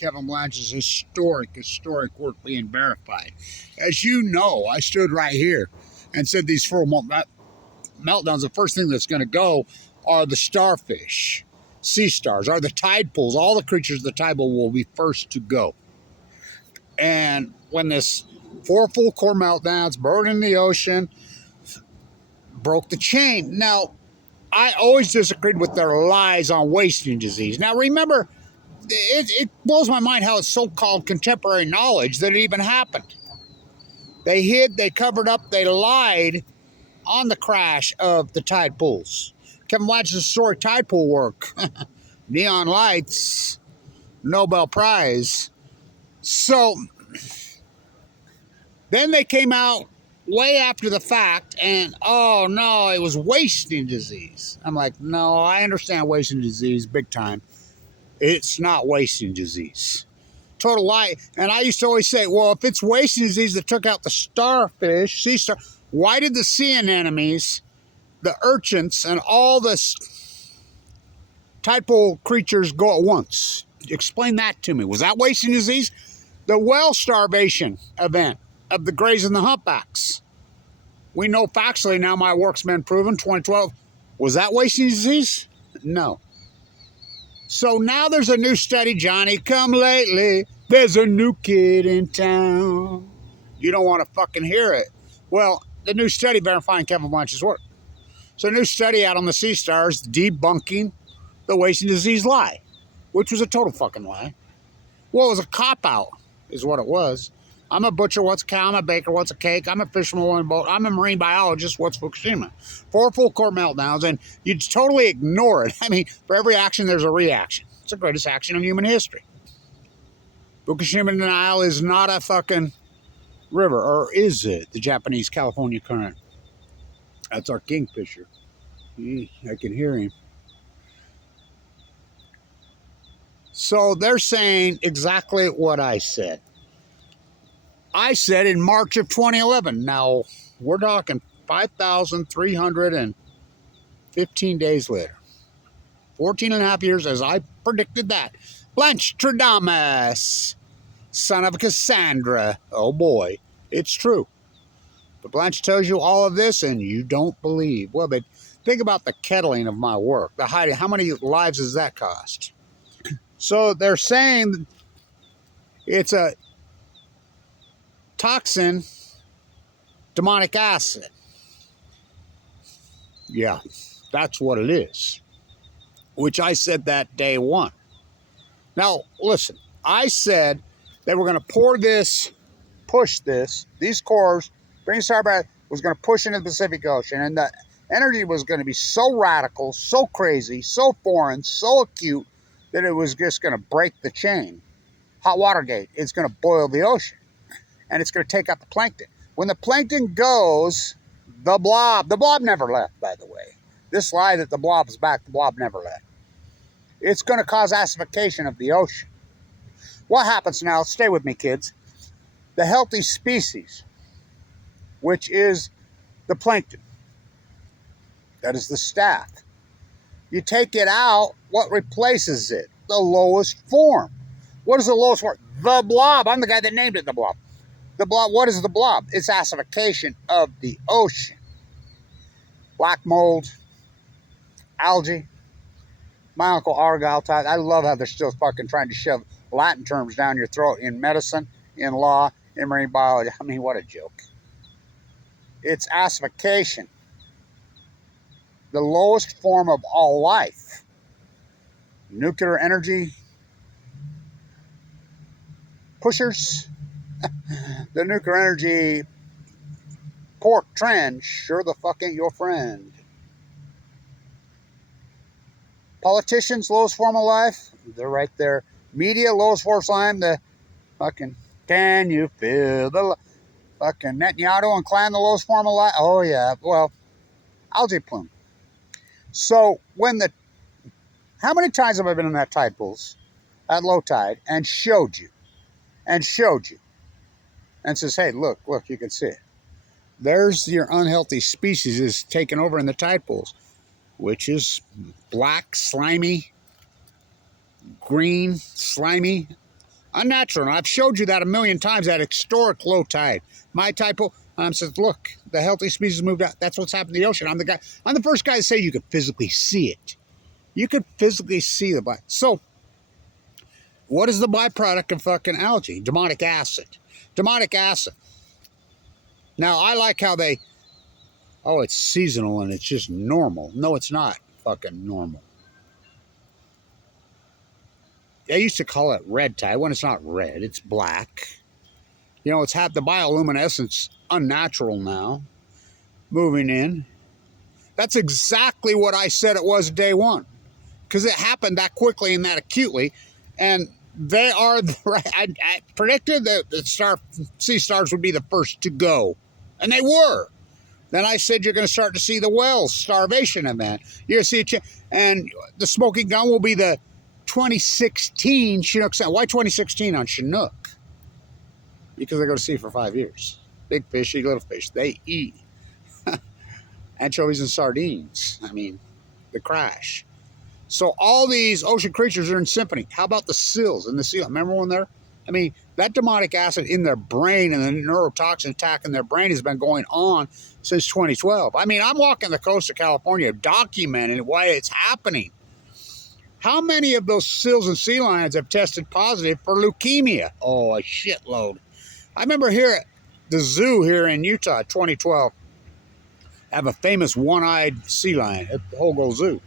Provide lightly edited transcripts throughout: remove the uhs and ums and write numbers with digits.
Kevin Blanch's historic work being verified. As you know, I stood right here and said these four meltdowns, the first thing that's going to go are the starfish, sea stars, are the tide pools. All the creatures of the tide pool will be first to go. And when this 4 full core meltdowns, buried in the ocean, broke the chain. Now, I always disagreed with their lies on wasting disease. Now, remember, it blows my mind how it's so-called contemporary knowledge that it even happened. They hid, they covered up, they lied on the crash of the tide pools. Kevin Blanch's historic tide pool work, neon lights, Nobel Prize. So then they came out way after the fact and, oh no, it was wasting disease. I'm like, no, I understand wasting disease big time. It's not wasting disease. Total lie. And I used to always say, well, if it's wasting disease that took out the starfish, sea star, why did the sea anemones, the urchins, and all the tide pool creatures go at once? Explain that to me. Was that wasting disease? The whale starvation event of the grays and the humpbacks. We know factually now, my work's been proven, 2012. Was that wasting disease? No. So now there's a new study, Johnny come lately. There's a new kid in town. You don't want to fucking hear it. Well, the new study verifying Kevin Blanch's work. So a new study out on the sea stars debunking the wasting disease lie, which was a total fucking lie. Well, it was a cop-out, is what it was. I'm a butcher, what's a cow? I'm a baker, what's a cake? I'm a fisherman, one boat. I'm a marine biologist, what's FUKUSHIMA? 4 full core meltdowns, and you totally ignore it. I mean, for every action, there's a reaction. It's the greatest action in human history. Fukushima denial is not a fucking river, or is it? The Japanese California current. That's our kingfisher. I can hear him. So they're saying exactly what I said. I said in March of 2011. Now, we're talking 5,315 days later. 14 and a half years as I predicted that. Blanch Tradamus, son of Cassandra. Oh boy, it's true. But Blanch tells you all of this and you don't believe. Well, but think about the kettling of my work. The hiding. How many lives does that cost? So they're saying it's a toxin, demonic acid. Yeah, that's what it is. Which I said that day one. Now, listen, I said they were going to pour this, push this, these cores, green starburst was going to push into the Pacific Ocean, and the energy was going to be so radical, so crazy, so foreign, so acute, that it was just going to break the chain. Hot water gate, it's going to boil the ocean. And it's going to take out the plankton. When the plankton goes, the blob never left, by the way. This lie that the blob is back, the blob never left. It's going to cause acidification of the ocean. What happens now? Stay with me, kids. The healthy species, which is the plankton, that is the staph. You take it out, what replaces it? The lowest form. What is the lowest form? The blob. I'm the guy that named it the blob. The blob, what is the blob? It's acidification of the ocean. Black mold, algae. My Uncle Argyle taught, I love how they're still fucking trying to shove Latin terms down your throat in medicine, in law, in marine biology. I mean, what a joke. It's acidification. The lowest form of all life. Nuclear energy pushers. The nuclear energy pork trend sure the fuck ain't your friend. Politicians, lowest form of life, they're right there. Media, lowest form of life, the fucking, can you feel the fucking Netanyahu and clan, the lowest form of life? Oh yeah, well, algae plume. So how many times have I been in that tide pools at low tide and showed you, and says, hey, look, you can see it. There's your unhealthy species is taken over in the tide pools, which is black, slimy, green, slimy, Unnatural. And I've showed you that a million times, that historic low tide. My typo says, look, the healthy species moved out. That's what's happened to the ocean. I'm the first guy to say you could physically see it. You could physically see the bite. So, what is the byproduct of fucking algae? Domotic acid. Domotic acid. Now, I like how they, oh, it's seasonal and it's just normal. No, it's not fucking normal. They used to call it red tide when it's not red, it's black. You know, it's had the bioluminescence unnatural now, moving in. That's exactly what I said it was day one, because it happened that quickly and that acutely. And they are, I predicted that the sea stars would be the first to go, and they were. Then I said you're going to start to see the whales starvation event. You're going to see and the smoking gun will be the 2016 Chinook Sound. Why 2016 on Chinook? Because they go to sea for 5 years. Big fish eat little fish. They eat anchovies and sardines. I mean, the crash. So all these ocean creatures are in symphony. How about the seals and the seal? Remember when they're, I mean, that domotic acid in their brain and the neurotoxin attack in their brain has been going on since 2012. I mean, I'm walking the coast of California documenting why it's happening. How many of those seals and sea lions have tested positive for leukemia? Oh, a shitload. I remember here at the zoo here in Utah, 2012, I have a famous one-eyed sea lion at the Hogo Zoo.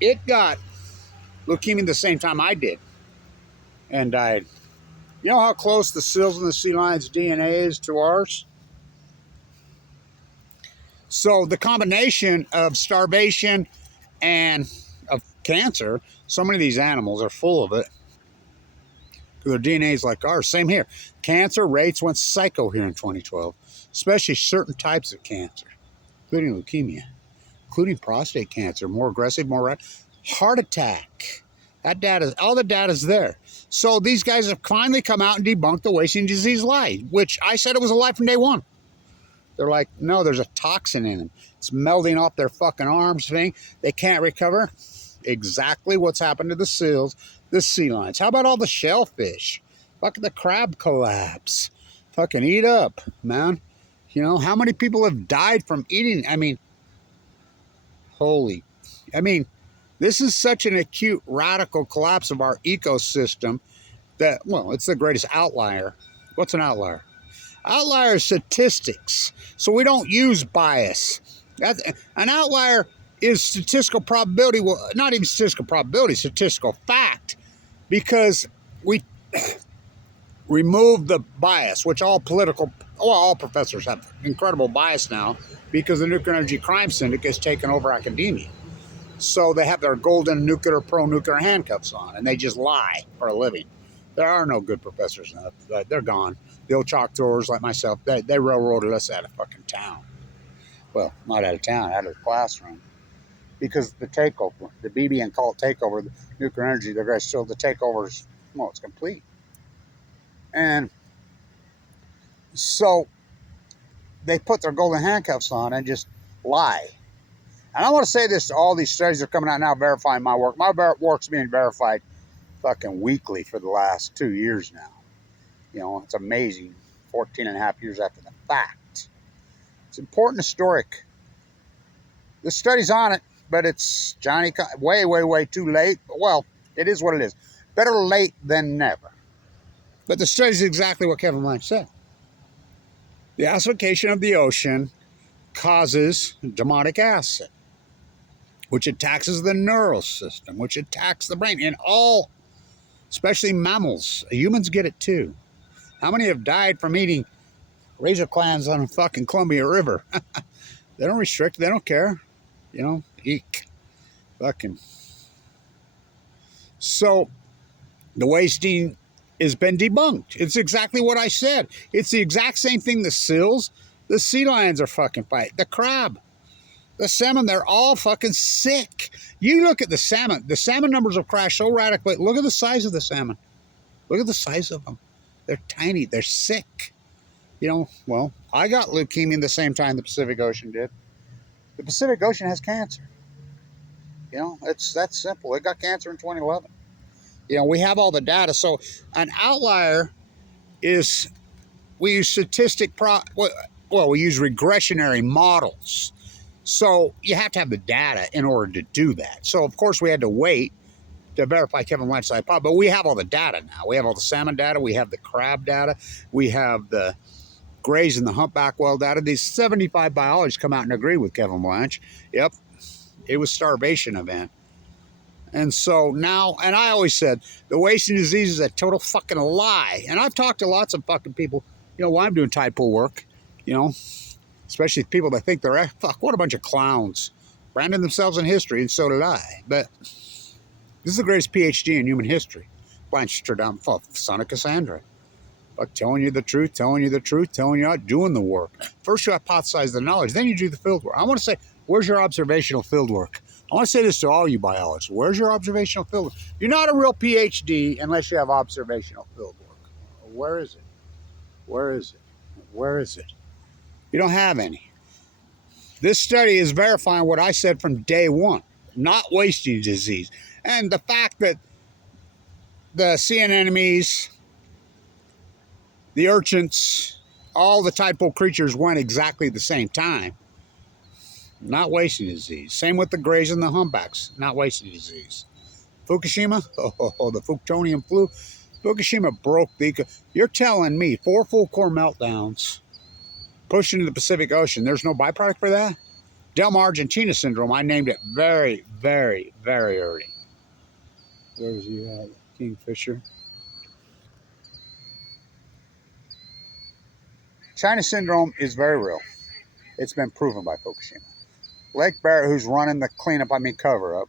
It got leukemia the same time I did and died. You know how close the seals and the sea lions' DNA is to ours? So the combination of starvation and of cancer, so many of these animals are full of it. Their DNA is like ours. Same here. Cancer rates went psycho here in 2012, especially certain types of cancer, including leukemia, including prostate cancer, more aggressive, more heart attack. That data, all the data's there. So these guys have finally come out and debunked the wasting disease lie, which I said it was a lie from day one. They're like, no, there's a toxin in them. It's melding off their fucking arms thing. They can't recover. Exactly what's happened to the seals, the sea lions. How about all the shellfish? Fucking the crab collapse. Fucking eat up, man. You know, how many people have died from eating? I mean, this is such an acute, radical collapse of our ecosystem that, well, it's the greatest outlier. What's an outlier? Outlier is statistics. So we don't use bias. An outlier is statistical probability. Well, not even statistical probability, statistical fact. Because we remove the bias, which all professors have incredible bias now because the nuclear energy crime syndicate has taken over academia. So they have their golden nuclear, pro-nuclear handcuffs on, and they just lie for a living. There are no good professors now. They're gone. The old chalk throwers like myself, they railroaded us out of fucking town. Well, not out of town, out of the classroom. Because the takeover, the BB and cult takeover, the nuclear energy, the takeover is, well, it's complete. And so they put their golden handcuffs on and just lie. And I want to say this to all these studies that are coming out now verifying my work. My work's being verified fucking weekly for the last 2 years now. You know, it's amazing. 14 and a half years after the fact. It's important historic. The study's on it, but it's way too late. Well, it is what it is. Better late than never. But the study's exactly what Kevin Blanch said. The acidification of the ocean causes domotic acid, which attacks the neural system, which attacks the brain. In all, especially mammals, humans get it too. How many have died from eating razor clams on a fucking Columbia River? They don't restrict, they don't care. You know, eek. Fucking. So, the wasting has been debunked. It's exactly what I said. It's the exact same thing the seals, the sea lions are fucking fighting. The crab, the salmon, they're all fucking sick. You look at the salmon numbers have crashed so radically. Look at the size of the salmon. Look at the size of them. They're tiny. They're sick. You know, well, I got leukemia the same time the Pacific Ocean did. The Pacific Ocean has cancer. You know, it's that simple. It got cancer in 2011. You know, we have all the data. So an outlier is, we use well, we use regressionary models. So you have to have the data in order to do that. So of course we had to wait to verify Kevin Blanch's hypothesis, but we have all the data now. We have all the salmon data, we have the crab data, we have the grays and the humpback whale data. These 75 biologists come out and agree with Kevin Blanch. Yep, it was starvation event. And so now, and I always said, the wasting disease is a total fucking lie. And I've talked to lots of fucking people, you know, while I'm doing tide pool work, you know, especially people that think they're, fuck, what a bunch of clowns. Branded themselves in history, and so did I. But this is the greatest PhD in human history. Blanch Stradam, son of Cassandra. Fuck, telling you the truth, telling you the truth, telling you not doing the work. First you hypothesize the knowledge, then you do the field work. I want to say, where's your observational field work? I want to say this to all you biologists. Where's your observational field work? You're not a real PhD unless you have observational field work. Where is it? Where is it? Where is it? You don't have any. This study is verifying what I said from day one, not wasting disease. And the fact that the sea anemones, the urchins, all the tide pool creatures went exactly the same time, not wasting disease. Same with the grays and the humpbacks, not wasting disease. Fukushima, the Fuktonium flu. Fukushima broke the... You're telling me 4 full core meltdowns pushed into the Pacific Ocean, there's no byproduct for that? Delma Argentina syndrome, I named it very, very, very early. Where's he at? Kingfisher. China syndrome is very real. It's been proven by Fukushima. Lake Barrett, who's running the cleanup, cover-up,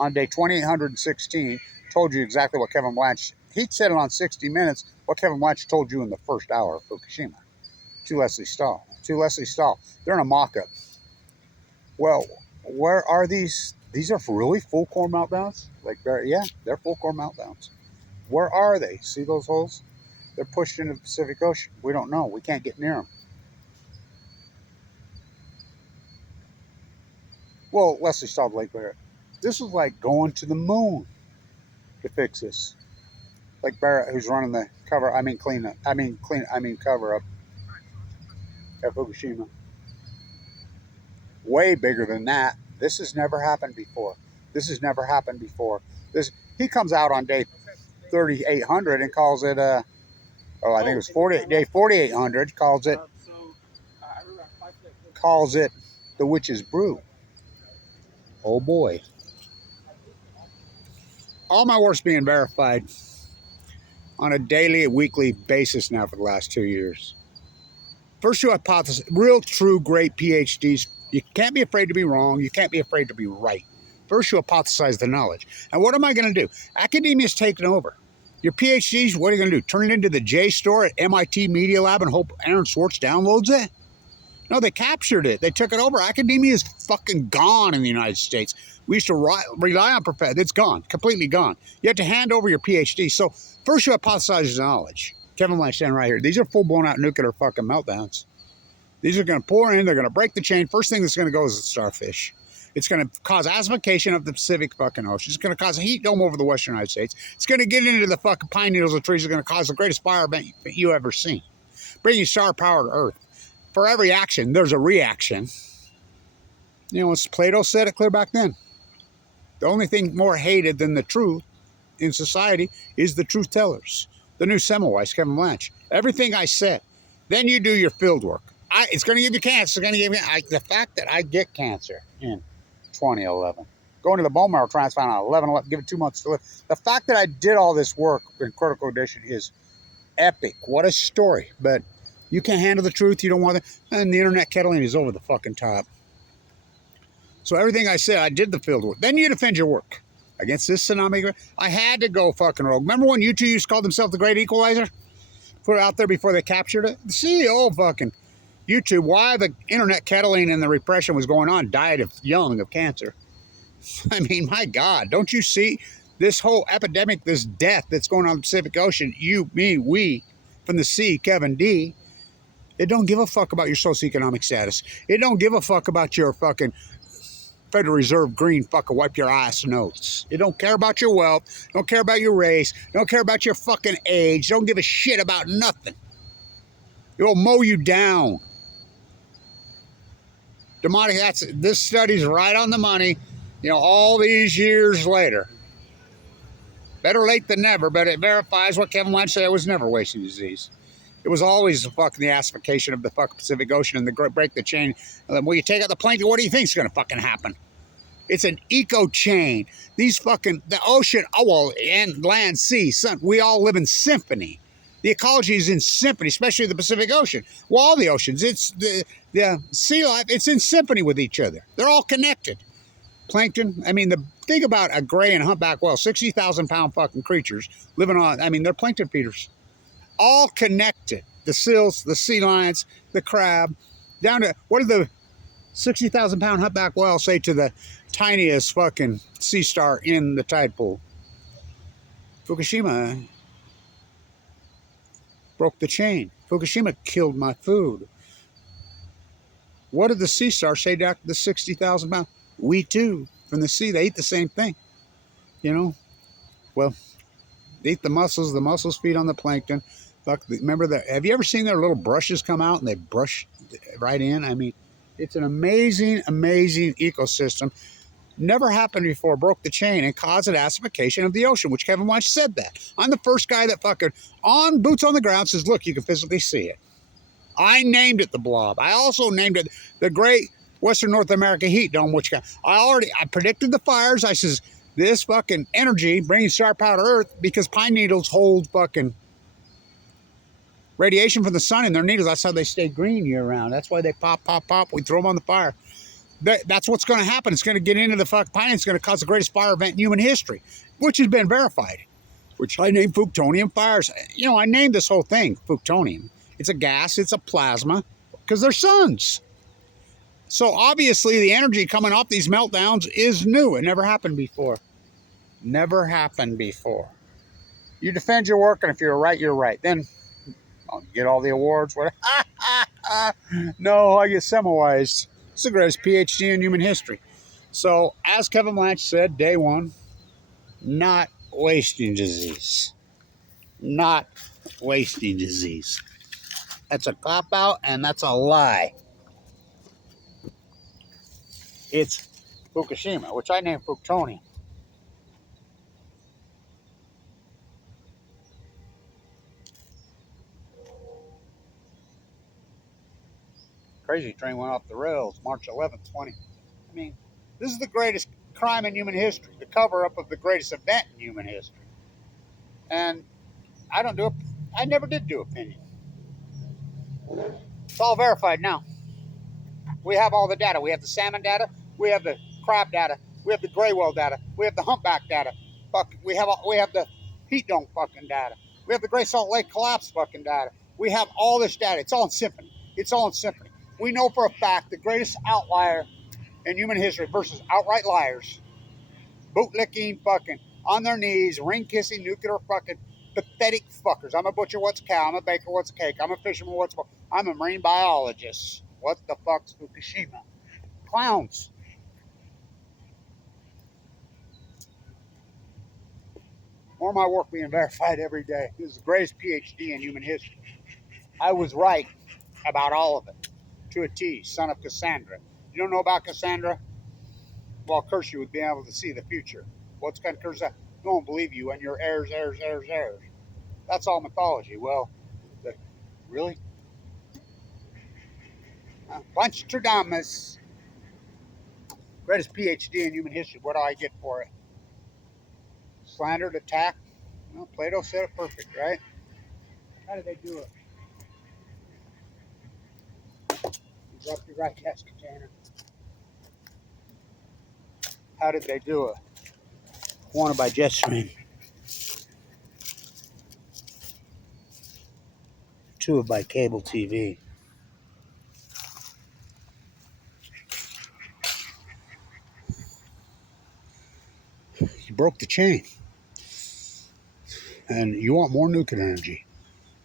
on day 2816, told you exactly what Kevin Blanch, he said it on 60 Minutes, what Kevin Blanch told you in the first hour of Fukushima. To Leslie Stahl. They're in a mock-up. Well, where are these? These are really full core meltdowns? Like, yeah, they're full core meltdowns. Where are they? See those holes? They're pushed into the Pacific Ocean. We don't know. We can't get near them. Well, Leslie Stahl, Lake Barrett. This is like going to the moon to fix this. Like Barrett, who's running the cover, cover up at Fukushima. Way bigger than that. This has never happened before. He comes out on day 3800 and calls it I think it was day 4800, calls it the witch's brew. Oh boy. All my work's being verified on a daily and weekly basis now for the last 2 years. First two hypotheses, real, true, great PhDs. You can't be afraid to be wrong. You can't be afraid to be right. First you hypothesize the knowledge. And what am I going to do? Academia's taken over. Your PhDs, what are you going to do? Turn it into the JSTOR at MIT Media Lab and hope Aaron Swartz downloads it? No, they captured it. They took it over. Academia is fucking gone in the United States. We used to rely on professors. It's gone, completely gone. You have to hand over your PhD. So first you hypothesize knowledge. Kevin Blanch standing right here. These are full blown out nuclear fucking meltdowns. These are going to pour in. They're going to break the chain. First thing that's going to go is the starfish. It's going to cause acidification of the Pacific fucking Ocean. It's going to cause a heat dome over the Western United States. It's going to get into the fucking pine needles of trees. It's going to cause the greatest fire event you ever seen. Bringing star power to Earth. For every action, there's a reaction. You know, as Plato said it clear back then. The only thing more hated than the truth in society is the truth tellers. The new Semmelweis, Kevin Blanch. Everything I said. Then you do your field work. It's going to give you cancer. It's going to give you the fact that I get cancer in 2011. Going to the bone marrow transplant on 11/11, give it 2 months to live. The fact that I did all this work in critical condition is epic. What a story. But you can't handle the truth. You don't want it. And the internet kettling is over the fucking top. So everything I said, I did the field work. Then you defend your work against this tsunami. I had to go fucking rogue. Remember when U2 used to call themselves the Great Equalizer? Put it out there before they captured it? The CEO fucking YouTube, why the internet kettling and the repression was going on, died of young of cancer. I mean, my God, don't you see this whole epidemic, this death that's going on in the Pacific Ocean? You, me, we, from the sea, Kevin D. It don't give a fuck about your socioeconomic status. It don't give a fuck about your fucking Federal Reserve green fucking wipe your ass notes. It don't care about your wealth, don't care about your race, don't care about your fucking age, don't give a shit about nothing. It will mow you down. Demonic, this study's right on the money, you know, all these years later. Better late than never, but it verifies what Kevin Blanch said. It was never wasting disease. It was always the fucking the acidification of the fucking Pacific Ocean and the break the chain. When you take out the plankton, what do you think's going to fucking happen? It's an eco chain. These fucking, the ocean, oh well, and land, sea, sun, we all live in symphony. The ecology is in symphony, especially the Pacific Ocean. Well, all the oceans, it's the sea life, it's in symphony with each other. They're all connected. Plankton, I mean, think about a gray and humpback whale, 60,000 pound fucking creatures living on, I mean, they're plankton feeders. All connected. The seals, the sea lions, the crab, down to, what did the 60,000 pound humpback whale say to the tiniest fucking sea star in the tide pool? Fukushima broke the chain. Fukushima killed my food. What did the sea star say to the 60,000 pound? We too, from the sea, they eat the same thing. You know? Well, they eat the mussels feed on the plankton. Fuck, remember that? Have you ever seen their little brushes come out and they brush right in? I mean, it's an amazing, amazing ecosystem. Never happened before. Broke the chain and caused an acidification of the ocean, which Kevin Blanch said that. I'm the first guy that fucking, on boots on the ground, says, look, you can physically see it. I named it the blob. I also named it the Great Western North America Heat Dome, which I predicted the fires. I says, this fucking energy bringing star power to Earth because pine needles hold fucking radiation from the sun in their needles. That's how they stay green year round. That's why they pop, pop, pop. We throw them on the fire. That's what's going to happen. It's going to get into the fucking pine. It's going to cause the greatest fire event in human history, which has been verified, which I named Fuktonium fires. You know, I named this whole thing Fuktonium. It's a gas. It's a plasma because they're suns. So obviously the energy coming off these meltdowns is new. It never happened before. Never happened before. You defend your work, and if you're right, you're right. Then you get all the awards. No, I get Semmelweis. It's the greatest PhD in human history. So, as Kevin Blanch said, day one, not wasting disease. Not wasting disease. That's a cop-out, and that's a lie. It's Fukushima, which I named Fuktonium. Crazy train went off the rails March 11th, 20. I mean, this is the greatest crime in human history, the cover-up of the greatest event in human history. And I never did do opinion. It's all verified now. We have all the data. We have the salmon data. We have the crab data. We have the gray whale data. We have the humpback data. We have the heat dome fucking data. We have the Great Salt Lake collapse fucking data. We have all this data. It's all in symphony. It's all in symphony. We know for a fact the greatest outlier in human history versus outright liars, bootlicking fucking, on their knees, ring-kissing, nuclear fucking pathetic fuckers. I'm a butcher, what's a cow? I'm a baker, what's a cake? I'm a fisherman, what's a... I'm a marine biologist. What the fuck's Fukushima? Clowns. More of my work being verified every day. This is the greatest PhD in human history. I was right about all of it. To a T, son of Cassandra. You don't know about Cassandra? Well, I'll curse you with being able to see the future. What's going to curse that? No one believe you and your heirs. That's all mythology. Well, really? Blanch, greatest PhD in human history. What do I get for it? Slandered, attack? Well, Plato said it perfect, right? How did they do it? Drop your right gas container. How did they do it? Wanted by jet stream. Two by cable TV. You broke the chain. And you want more nuclear energy.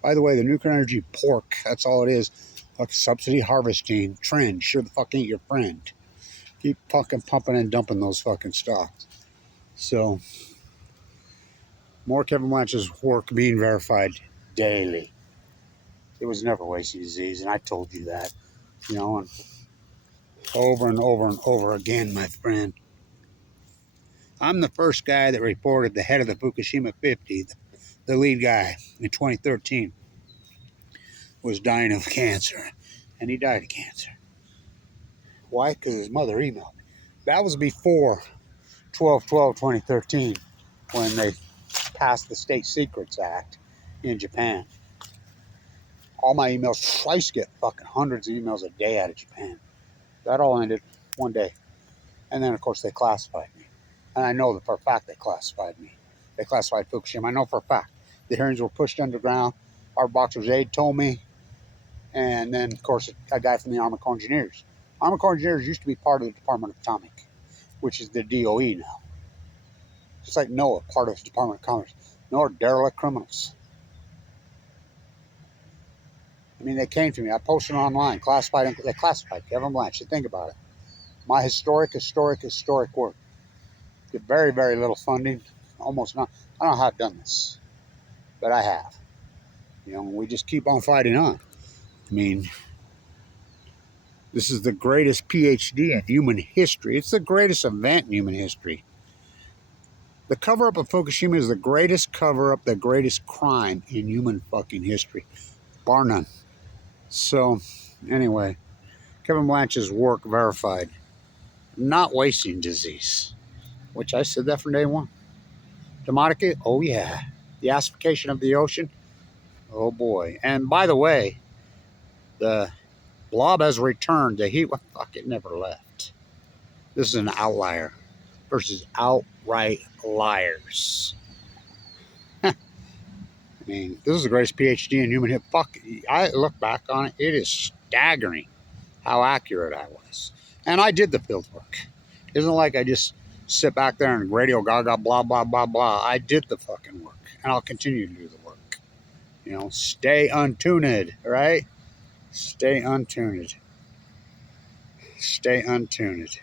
By the way, the nuclear energy pork, that's all it is. Fuck subsidy harvesting trend. Sure the fuck ain't your friend. Keep fucking pumping and dumping those fucking stocks. So, more Kevin Blanch's work being verified daily. It was never wasting disease, and I told you that, you know, and over and over again, my friend. I'm the first guy that reported the head of the Fukushima 50, the lead guy in 2013, was dying of cancer, and he died of cancer. Why? Because his mother emailed me. That was before 12/12/2013, when they passed the State Secrets Act in Japan. All my emails, I used to get fucking hundreds of emails a day out of Japan. That all ended one day. And then, of course, they classified me. And I know that for a fact they classified me. They classified Fukushima. I know for a fact. The hearings were pushed underground. Our boxer's aide told me. And then, of course, a guy from the Army Corps Engineers. Army Corps Engineers used to be part of the Department of Atomic, which is the DOE now. Just like NOAA, part of the Department of Commerce. NOAA are derelict criminals. I mean, they came to me. I posted online, classified. They classified Kevin Blanch. You think about it. My historic work. Get very, very little funding. Almost not. I don't know how I've done this, but I have. You know, we just keep on fighting on. I mean, this is the greatest PhD in human history. It's the greatest event in human history. The cover-up of Fukushima is the greatest cover-up, the greatest crime in human fucking history. Bar none. So, anyway, Kevin Blanch's work verified. Not wasting disease. Which I said that from day one. Demonica, oh yeah. The acidification of the ocean, oh boy. And by the way, the blob has returned. The heat, well, fuck, it never left. This is an outlier versus outright liars. I mean, this is the greatest PhD in human history. Fuck, I look back on it, it is staggering how accurate I was. And I did the field work. It isn't like I just sit back there and radio gaga, blah, blah, blah, blah. I did the fucking work, and I'll continue to do the work. You know, stay untuned, right? Stay untuned. Stay untuned.